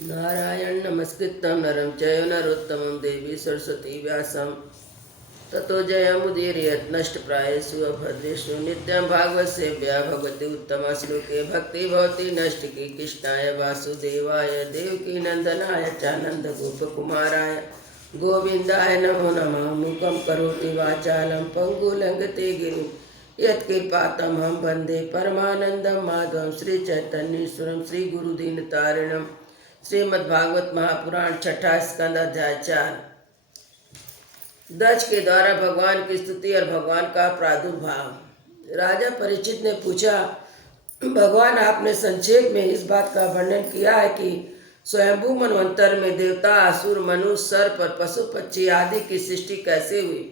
नारायण नमस्कृतं नरं चैव नरोत्तमं देवी सरस्वती व्यासं ततो जयमुदीरयत् नष्टप्रायेषु अभद्रेषु नित्यं भागवतसेव्या भगवती उत्तमा श्लोके भक्ति भवति नष्टिकी कृष्णाय वासुदेवाय देवकी नंदनाय च नन्दगोपकुमाराय गोविन्दाय नमो नमः। मूकं करोति वाचालं पङ्गुलङ्घते गिरिं यत्कृपातमहं वन्दे परमानन्दं माधवं श्रीचैतन्येश्वरं श्रीगुरुदीनतारिणं। श्रीमद्भागवत महापुराण छठा स्कंद अध्याय 4। दक्ष के द्वारा भगवान की स्तुति और भगवान का प्रादुर्भाव। राजा परीक्षित ने पूछा, भगवान आपने संक्षेप में इस बात का वर्णन किया है कि स्वयंभू मनवंतर में देवता, असुर, मनुष्य, सर्प और पशु पक्षी आदि की सृष्टि कैसे हुई।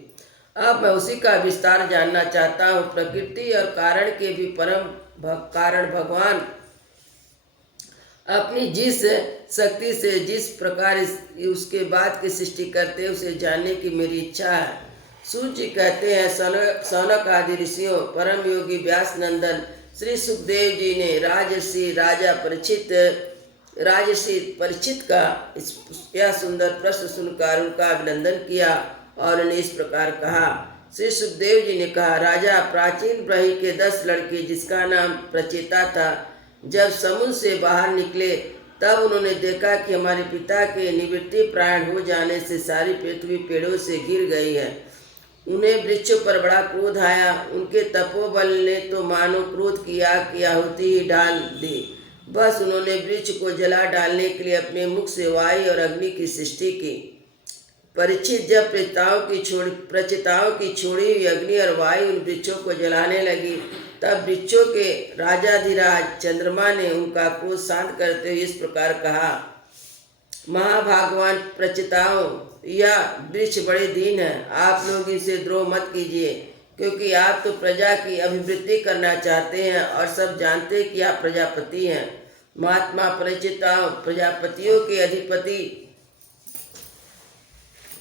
अब मैं उसी का विस्तार जानना चाहता हूँ। प्रकृति और कारण के भी परम कारण भगवान अपनी जिस शक्ति से जिस प्रकार उसके बाद की सृष्टि करते हैं उसे जानने की मेरी इच्छा है। सूर्य कहते हैं, सौनक आदि ऋषियों, परम योगी व्यास नंदन श्री सुखदेव जी ने राजर्षि परीक्षित का यह सुंदर प्रश्न सुनकर उनका अभिनंदन किया और उन्हें इस प्रकार कहा। श्री सुखदेव जी ने कहा, राजा, प्राचीन ब्रही के 10 लड़के जिसका नाम प्रचेता था, जब समुद्र से बाहर निकले तब उन्होंने देखा कि हमारे पिता के निवृत्ति प्राण हो जाने से सारी पृथ्वी पेड़ों से गिर गई है। उन्हें वृक्षों पर बड़ा क्रोध आया। उनके तपोबल ने तो मानो क्रोध की आग की आहुति ही डाल दी। बस उन्होंने वृक्ष को जला डालने के लिए अपने मुख से वायु और अग्नि की सृष्टि की। परीक्षित, जब प्रचेताओं की छोड़ी हुई अग्नि और वायु उन वृक्षों को जलाने लगी, तब वृक्षों के राजाधिराज चंद्रमा ने उनका क्रोध शांत करते हुए इस प्रकार कहा, महाभागवान प्रचेताओं, यह वृक्ष बड़े दीन है। आप लोग इसे द्रोह मत कीजिए, क्योंकि आप तो प्रजा की अभिवृद्धि करना चाहते हैं और सब जानते हैं कि आप प्रजापति हैं। महात्मा प्रचेताओं, प्रजापतियों के अधिपति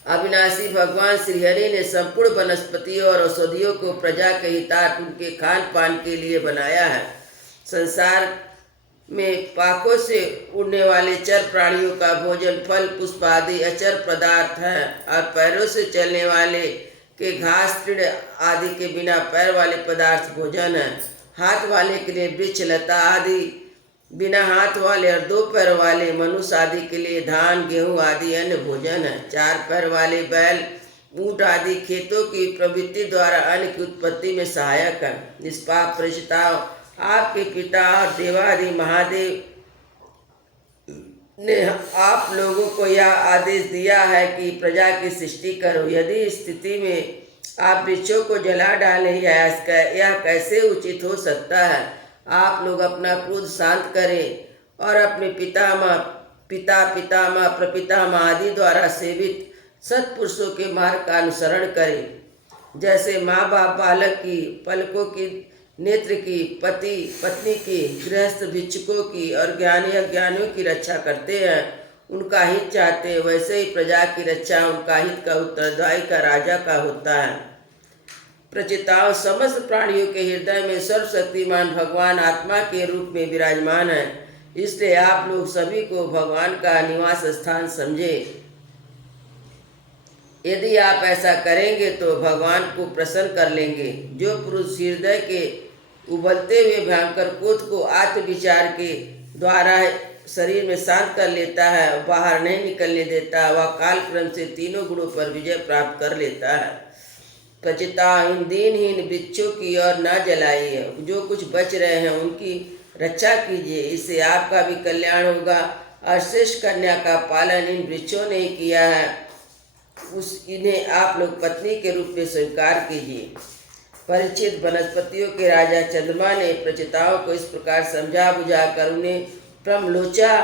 अविनाशी भगवान श्रीहरि ने संपूर्ण वनस्पतियों और औषधियों को प्रजा के हितार्थ उनके खान पान के लिए बनाया है। संसार में पाखों से उड़ने वाले चर प्राणियों का भोजन फल पुष्प आदि अचर पदार्थ है, और पैरों से चलने वाले के घास तृण आदि के बिना पैर वाले पदार्थ भोजन है। हाथ वाले के लिए वृक्ष लता आदि, बिना हाथ वाले और 2 पैर वाले मनुष्य आदि के लिए धान गेहूं आदि अन्य भोजन है। 4 पैर वाले बैल ऊंट आदि खेतों की प्रवृत्ति द्वारा अन्न की उत्पत्ति में सहायक है। निष्पाप प्रचेताओं, आपके पिता और देवादि महादेव ने आप लोगों को यह आदेश दिया है कि प्रजा की सृष्टि करो। यदि इस स्थिति में आप वृक्षों को जला डालें, यह कैसे उचित हो सकता है। आप लोग अपना क्रोध शांत करें और अपने पितामह प्रपितामह आदि द्वारा सेवित सत्पुरुषों के मार्ग का अनुसरण करें। जैसे माँ बाप बालक की, पलकों की, नेत्र की, पति पत्नी की, गृहस्थ भिक्षुकों की और ज्ञानी अज्ञानियों की रक्षा करते हैं, उनका हित चाहते हैं, वैसे ही प्रजा की रक्षा उनका हित का उत्तरदायी का राजा का होता है। प्रचेताओं, समस्त प्राणियों के हृदय में सर्वशक्तिमान भगवान आत्मा के रूप में विराजमान है, इसलिए आप लोग सभी को भगवान का निवास स्थान समझे। यदि आप ऐसा करेंगे तो भगवान को प्रसन्न कर लेंगे। जो पुरुष हृदय के उबलते हुए भयंकर क्रोध को आत्मविचार के द्वारा शरीर में शांत कर लेता है, बाहर नहीं निकलने देता, वह कालक्रम से तीनों गुणों पर विजय प्राप्त कर लेता है। प्रचिता, इन दीनहीन वृक्षों की ओर न जलाइए, जो कुछ बच रहे हैं उनकी रक्षा कीजिए, इससे आपका भी कल्याण होगा। और श्रेष्ठ कन्या का पालन इन वृक्षों ने ही किया है, इन्हें आप लोग पत्नी के रूप में स्वीकार कीजिए। परीक्षित, वनस्पतियों के राजा चंद्रमा ने प्रचिताओं को इस प्रकार समझा बुझाकर उन्हें प्रमलोचा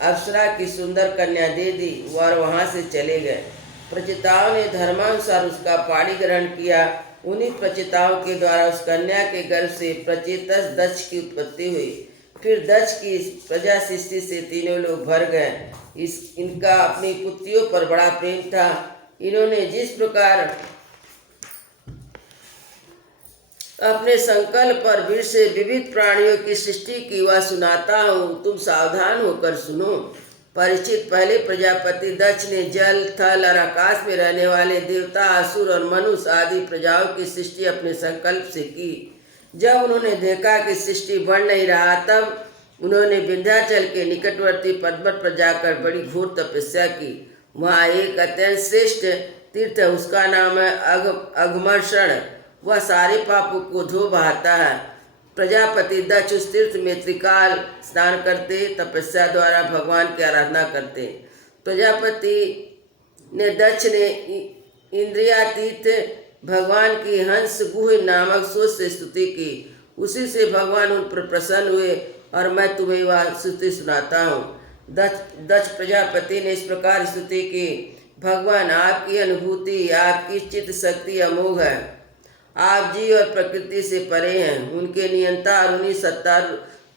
अप्सरा की सुंदर कन्या दे दी और वहाँ से चले गए। प्रचेताओं ने धर्मानुसार उसका पाणी ग्रहण किया। उन्हीं प्रचेताओं के द्वारा उस कन्या के गर्भ से प्रचेतस दक्ष की उत्पत्ति हुई। फिर दक्ष की प्रजा सृष्टि से तीनों लोग भर गए। इनका अपनी पुत्रियों पर बड़ा प्रेम था। इन्होंने जिस प्रकार अपने संकल्प पर वीर से विविध प्राणियों की सृष्टि की, वह सुनाता हूँ, तुम सावधान होकर सुनो। परिचित। पहले प्रजापति दक्ष ने जल, थल और आकाश में रहने वाले देवता, असुर और मनुष्य आदि प्रजाओं की सृष्टि अपने संकल्प से की। जब उन्होंने देखा कि सृष्टि बढ़ नहीं रहा, तब उन्होंने विंध्याचल के निकटवर्ती पर्वत पर जाकर बड़ी घोर तपस्या की। वहाँ एक अत्यंत श्रेष्ठ तीर्थ है, उसका नाम है अघमर्षण। वह सारे पापों को धो बहाता है। प्रजापति दक्ष उस तीर्थ में त्रिकाल स्नान करते, तपस्या द्वारा भगवान की आराधना करते। प्रजापति ने दक्ष ने इंद्रियातीत भगवान की हंस गुह नामक सोच से स्तुति की। उसी से भगवान उन पर प्रसन्न हुए और मैं तुम्हें वह स्तुति सुनाता हूँ। दक्ष प्रजापति ने इस प्रकार स्तुति की, भगवान आपकी अनुभूति, आपकी चित्त शक्ति अमोघ है। आप जीव और प्रकृति से परे हैं। उनके नियंता और उन्हीं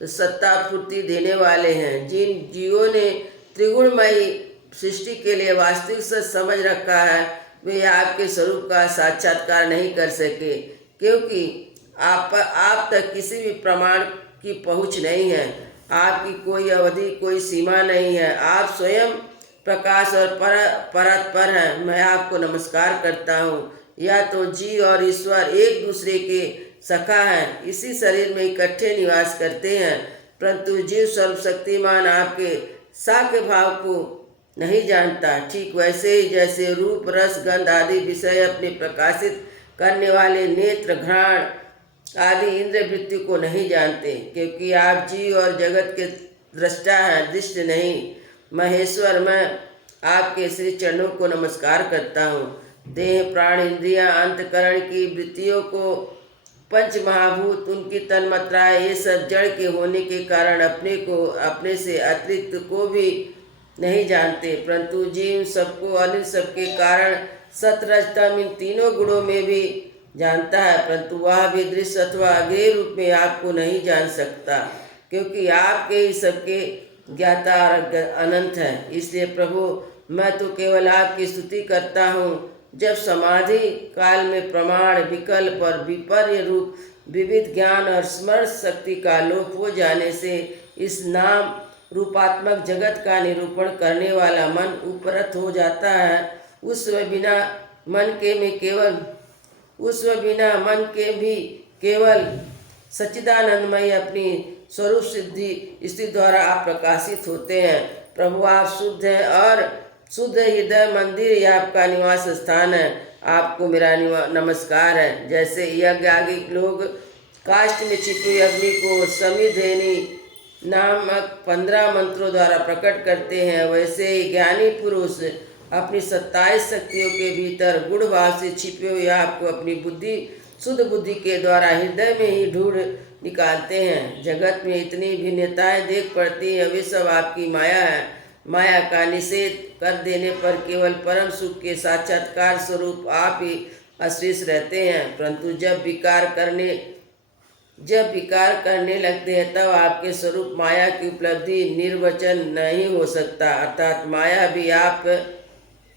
सत्ता फूर्ति देने वाले हैं। जिन जीवों ने त्रिगुणमयी सृष्टि के लिए वास्तविक सच समझ रखा है, वे आपके स्वरूप का साक्षात्कार नहीं कर सके, क्योंकि आप तक किसी भी प्रमाण की पहुँच नहीं है। आपकी कोई अवधि, कोई सीमा नहीं है। आप स्वयं प्रकाश और परतपर हैं। मैं आपको नमस्कार करता हूँ। या तो जीव और ईश्वर एक दूसरे के सखा हैं, इसी शरीर में इकट्ठे निवास करते हैं, परंतु जीव सर्वशक्तिमान आपके साक्ष्य भाव को नहीं जानता। ठीक वैसे ही जैसे रूप, रस, गंध आदि विषय अपने प्रकाशित करने वाले नेत्र, घ्राण आदि इंद्रिय वृत्ति को नहीं जानते, क्योंकि आप जीव और जगत के दृष्टा हैं, दृष्ट नहीं। महेश्वर, मैं आपके श्री चरणों को नमस्कार करता हूँ। देह, प्राण, इंद्रियां, अंतकरण की वृत्तियों को, पंच महाभूत, उनकी तन्मात्राएं, ये सब जड़ के होने के कारण अपने को अपने से अतिरिक्त को भी नहीं जानते, परंतु जीव सबको और इन सबके कारण सत, रज, तम इन तीनों गुणों में भी जानता है, परंतु वह भी दृश्य अथवा अज्ञेय रूप में आपको नहीं जान सकता, क्योंकि आपके ही सबके ज्ञाता और अनंत है। इसलिए प्रभु, मैं तो केवल आपकी स्तुति करता हूँ। जब समाधि काल में प्रमाण, विकल्प और विपर्य रूप विविध ज्ञान और स्मरण शक्ति का लोप हो जाने से इस नाम रूपात्मक जगत का निरूपण करने वाला मन उपरत हो जाता है, उस बिना मन के भी केवल सच्चिदानंदमय अपनी स्वरूप सिद्धि स्थिति द्वारा आप प्रकाशित होते हैं। प्रभु, आप शुद्ध हैं और शुद्ध हृदय मंदिर ही आपका निवास स्थान है। आपको मेरा नमस्कार है। जैसे यज्ञागिक लोग काष्ठ में छिपी अग्नि को समिधेनी नामक 15 मंत्रों द्वारा प्रकट करते हैं, वैसे ही ज्ञानी पुरुष अपनी 27 शक्तियों के भीतर गुण भाव से छिपे हुए आपको अपनी बुद्धि, शुद्ध बुद्धि के द्वारा हृदय में ही ढूंढ निकालते हैं। जगत में इतनी भिन्नताएं देख पड़ती हैं, वे सब आपकी माया है। माया का निषेध कर देने पर केवल परम सुख के साक्षात्कार स्वरूप आप ही अशेष रहते हैं, परंतु जब विकार करने लगते हैं, तब आपके स्वरूप माया की उपलब्धि निर्वचन नहीं हो सकता। अर्थात माया भी आप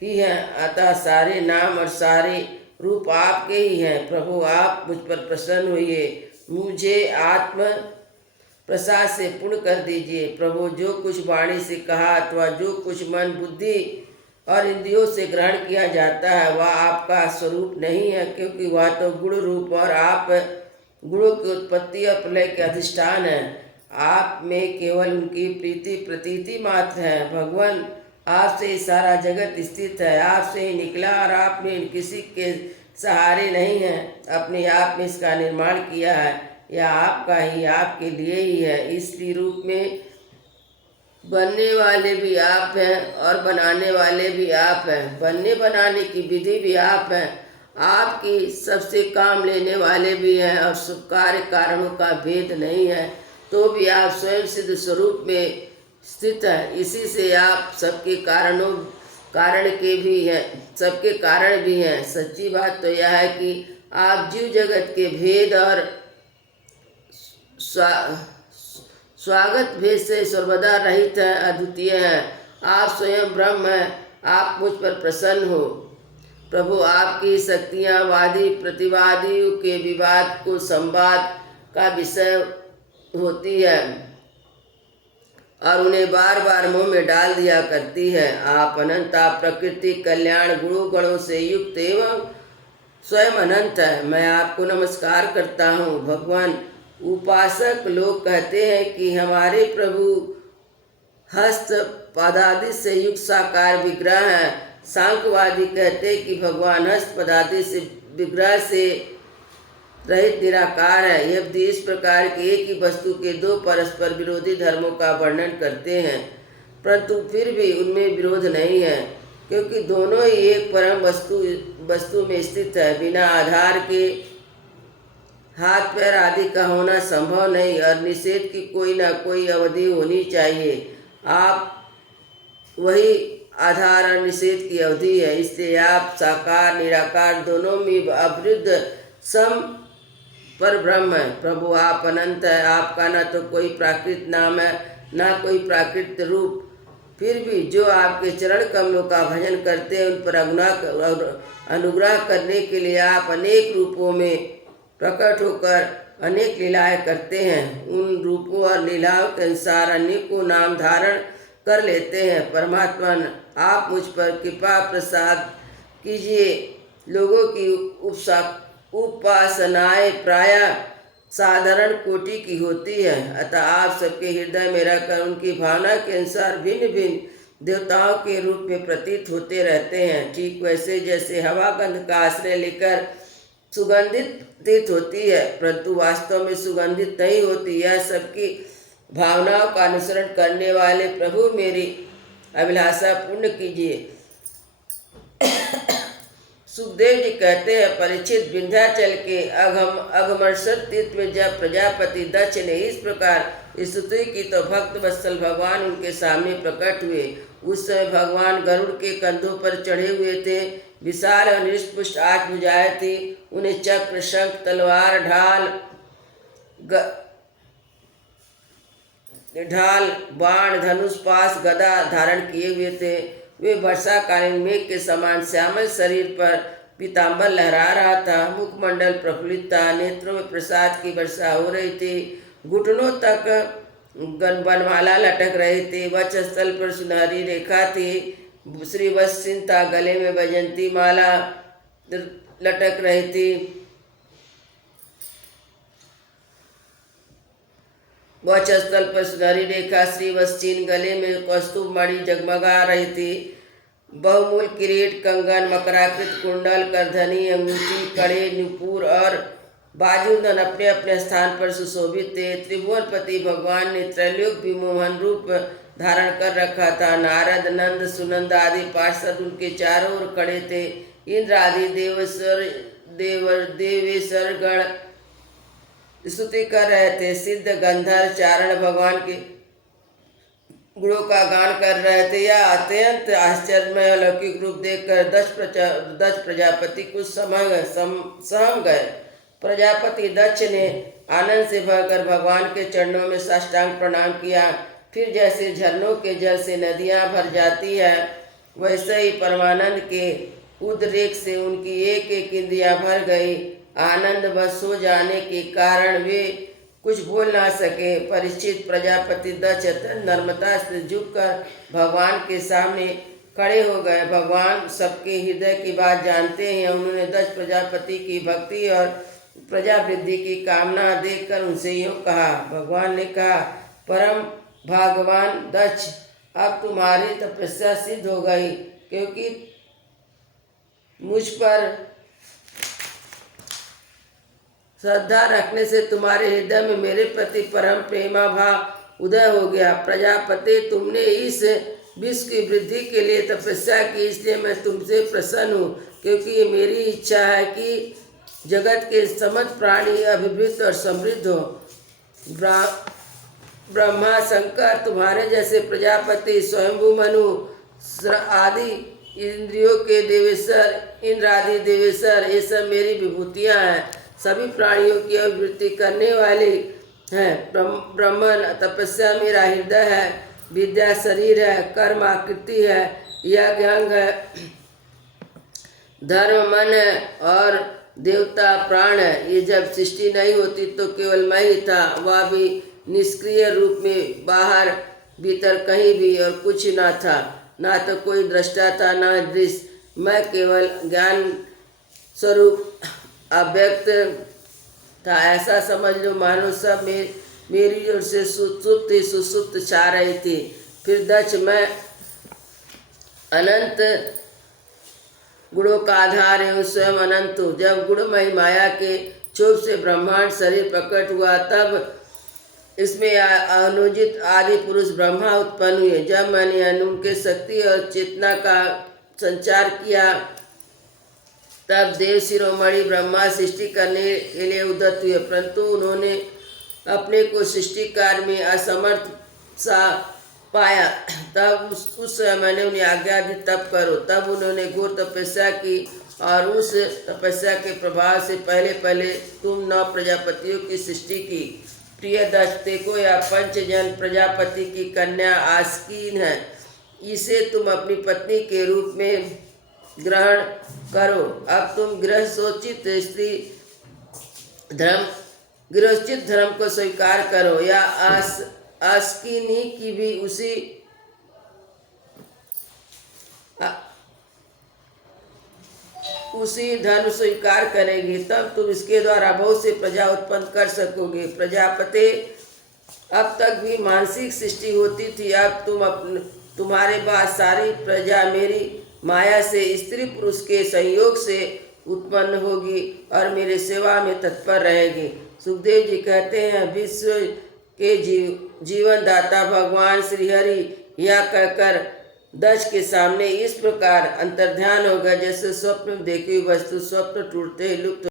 ही हैं, अतः सारे नाम और सारे रूप आपके ही हैं। प्रभु, आप मुझ पर प्रसन्न होइए, मुझे आत्म प्रसाद से पूर्ण कर दीजिए। प्रभु, जो कुछ वाणी से कहा अथवा जो कुछ मन, बुद्धि और इंद्रियों से ग्रहण किया जाता है, वह आपका स्वरूप नहीं है, क्योंकि वह तो गुण रूप और आप गुणों की उत्पत्ति और प्रलय के अधिष्ठान है। आप में केवल उनकी प्रीति प्रतीति मात्र है। भगवान, आपसे ही सारा जगत स्थित है, आपसे ही निकला और आपने किसी के सहारे नहीं है, अपने आप में इसका निर्माण किया है। यह आपका ही, आपके लिए ही है। इसी रूप में बनने वाले भी आप हैं और बनाने वाले भी आप हैं। बनने बनाने की विधि भी आप हैं। आपकी सबसे काम लेने वाले भी हैं और सब कार्य कारणों का भेद नहीं है, तो भी आप स्वयं सिद्ध स्वरूप में स्थित है। इसी से आप सबके सबके कारण भी हैं। सच्ची बात तो यह है कि आप जीव जगत के भेद और स्वागत भेद से सर्वदा रहित हैं, अद्वितीय हैं। आप स्वयं ब्रह्म हैं। आप मुझ पर प्रसन्न हो। प्रभु, आपकी शक्तियाँ वादी प्रतिवादियों के विवाद को संवाद का विषय होती है। और उन्हें बार बार मुंह में डाल दिया करती है। आप अनंत, आप प्रकृति, कल्याण, गुणों गणों से युक्त एवं स्वयं अनंत है। मैं आपको नमस्कार करता हूँ। भगवान उपासक लोग कहते हैं कि हमारे प्रभु हस्त पदादि से युक्त साकार विग्रह है। सांख्यवादी कहते हैं कि भगवान हस्त पदादि से विग्रह से रहित निराकार है। यदि इस प्रकार के एक ही वस्तु के दो परस्पर विरोधी धर्मों का वर्णन करते हैं, परंतु फिर भी उनमें विरोध नहीं है, क्योंकि दोनों ही एक परम वस्तु में स्थित है। बिना आधार के हाथ पैर आदि का होना संभव नहीं और निषेध की कोई ना कोई अवधि होनी चाहिए। आप वही आधार और निषेध की अवधि है, इसलिए आप साकार निराकार दोनों में अविरुद्ध सम पर ब्रह्म है। प्रभु आप अनंत है। आपका ना तो कोई प्राकृत नाम है, ना कोई प्राकृत रूप। फिर भी जो आपके चरण कमलों का भजन करते हैं, उन पर अनुग्रह करने के लिए आप अनेक रूपों में प्रकट होकर अनेक लीलाएं करते हैं। उन रूपों और लीलाओं के अनुसार अनेकों नाम धारण कर लेते हैं। परमात्मा, आप मुझ पर कृपा प्रसाद कीजिए। लोगों की उपासनाएं प्रायः साधारण कोटि की होती है, अतः आप सबके हृदय में रहकर उनकी भावना के अनुसार भिन्न भिन्न देवताओं के रूप में प्रतीत होते रहते हैं। ठीक वैसे जैसे हवा गंध का आश्रय लेकर सुगंधित होती है, परंतु वास्तव में सुगंधित नहीं होती। यह सबकी भावनाओं का अनुसरण करने वाले प्रभु, मेरी अभिलाषा पूर्ण कीजिए। सुखदेव जी कहते हैं, परीक्षित, विंध्याचल के अघमर्षद तीर्थ में जब प्रजापति दक्ष ने इस प्रकार स्तुति की तो भक्त वत्सल भगवान उनके सामने प्रकट हुए। उस समय भगवान गरुड़ के कंधों पर चढ़े हुए थे। विशाल और निष्पुष्ट 8 भुजाएं थी। उन्हें चक्र, शंख, तलवार, ढाल, बाण, धनुष, पास, गदा धारण किए हुए थे। वे वर्षाकालीन मेघ के समान श्यामल शरीर पर पीताम्बर लहरा रहा था। मुखमंडल प्रफुल्लित था। नेत्रों में प्रसाद की वर्षा हो रही थी। घुटनों तक वनमाला लटक रही थी। वक्षस्थल पर सुनहरी रेखा थी। श्रीवत्स चिन्ह था। गले में वैजयंती माला लटक रही थी। वक्षस्थल पर सुनहरी रेखा, श्रीवत्स चिन्ह, गले में कौस्तुभ मणि जगमगा रही थी। बहुमूल किरीट, कंगन, मकराकृत कुंडल, करधनी, अंगूठी, कड़े, नुपुर और बाजूबंद अपने अपने स्थान पर सुशोभित थे। त्रिभुवनपति भगवान ने त्रैलोक विमोहन रूप धारण कर रखा था। नारद, नंद, सुनंद आदि पार्षद उनके चारों ओर खड़े थे। इंद्र आदि देवेश्वर गण स्तुति कर रहे थे। सिद्ध, गंधर्व, चारण भगवान के गुणों का गान कर रहे थे। यह अत्यंत आश्चर्यमय अलौकिक रूप देखकर दक्ष प्रजापति कुछ सहम गए। प्रजापति दक्ष ने आनंद से भरकर भगवान के चरणों में साष्टांग प्रणाम किया। फिर जैसे झरनों के जल से नदियां भर जाती है, वैसे ही परमानंद के उद्रेक से उनकी एक एक इंद्रियां भर गई। आनंद बस हो जाने के कारण वे कुछ बोल ना सके। परीक्षित, प्रजापति दक्ष नर्मदा से झुककर भगवान के सामने खड़े हो गए। भगवान सबके हृदय की बात जानते हैं। उन्होंने दक्ष प्रजापति की भक्ति और प्रजा वृद्धि की कामना देखकर उनसे यूँ कहा। भगवान ने कहा, परम भाग्यवान दक्ष, अब तुम्हारी तपस्या सिद्ध हो गई, क्योंकि मुझ पर श्रद्धा रखने से तुम्हारे हृदय में मेरे प्रति परम प्रेमा भाव उदय हो गया। प्रजापति, तुमने इस विश्व की वृद्धि के लिए तपस्या की, इसलिए मैं तुमसे प्रसन्न हूँ, क्योंकि ये मेरी इच्छा है कि जगत के समस्त प्राणी अभिवृद्ध और समृद्ध हो। ब्रह्मा, शंकर, तुम्हारे जैसे प्रजापति, स्वयंभू, मनु आदि इंद्रियों के देवेश्वर, इंद्र आदि देवेश्वर, ये सब मेरी विभूतियाँ हैं। सभी प्राणियों की अभिवृद्धि करने वाली हैं। ब्रह्मन, तपस्या मेरा हृदय है। विद्या शरीर है। कर्म आकृति है। यज्ञ अंग है। धर्म मन है और देवता प्राण है। ये जब सृष्टि नहीं होती तो केवल मैं ही था, वह भी निष्क्रिय रूप में बाहर भीतर कहीं भी और कुछ ना था, ना तो कोई दृष्टा था, ना दृश्य। मैं केवल ज्ञान स्वरूप अव्यक्त था। ऐसा समझ लो मानो सब मेरी ओर से सुसुप्त ही सुसुप्त छा रही थी। फिर दक्ष मैं अनंत गुणों का आधार एवं स्वयं अनंत हूँ। जब गुणमयी माया के क्षोभ से ब्रह्मांड शरीर प्रकट हुआ, तब इसमें अनुजित आदि पुरुष ब्रह्मा उत्पन्न हुए। जब मैंने उनके शक्ति और चेतना का संचार किया, तब देव शिरोमणि ब्रह्मा सृष्टि करने के लिए उद्यत हुए, परंतु उन्होंने अपने को सृष्टि कार्य में असमर्थ सा पाया। तब उस समय मैंने उन्हें आज्ञा दी, तप करो। तब उन्होंने घोर तपस्या की और उस तपस्या के प्रभाव से पहले पहले तुम 9 प्रजापतियों की सृष्टि की। प्रिय दक्ष, देखो यह पंचजन प्रजापति की कन्या आस्कीन है, इसे तुम अपनी पत्नी के रूप में ग्रहण करो। अब तुम गृहस्थित धर्म को स्वीकार करो, या आस्किनी की भी उसी धर्म स्वीकार करेगी, तब तुम इसके द्वारा बहुत से प्रजा उत्पन्न कर सकोगे। प्रजापति, अब तक भी मानसिक सृष्टि होती थी, अब तुम्हारे बाद सारी प्रजा मेरी माया से स्त्री पुरुष के संयोग से उत्पन्न होगी और मेरे सेवा में तत्पर रहेगी। सुखदेव जी कहते हैं, विश्व के जीवन दाता भगवान श्रीहरि यह कहकर दक्ष के सामने इस प्रकार अंतर्ध्यान होगा, जैसे स्वप्न में देखी वस्तु स्वप्न टूटते ही लुप्त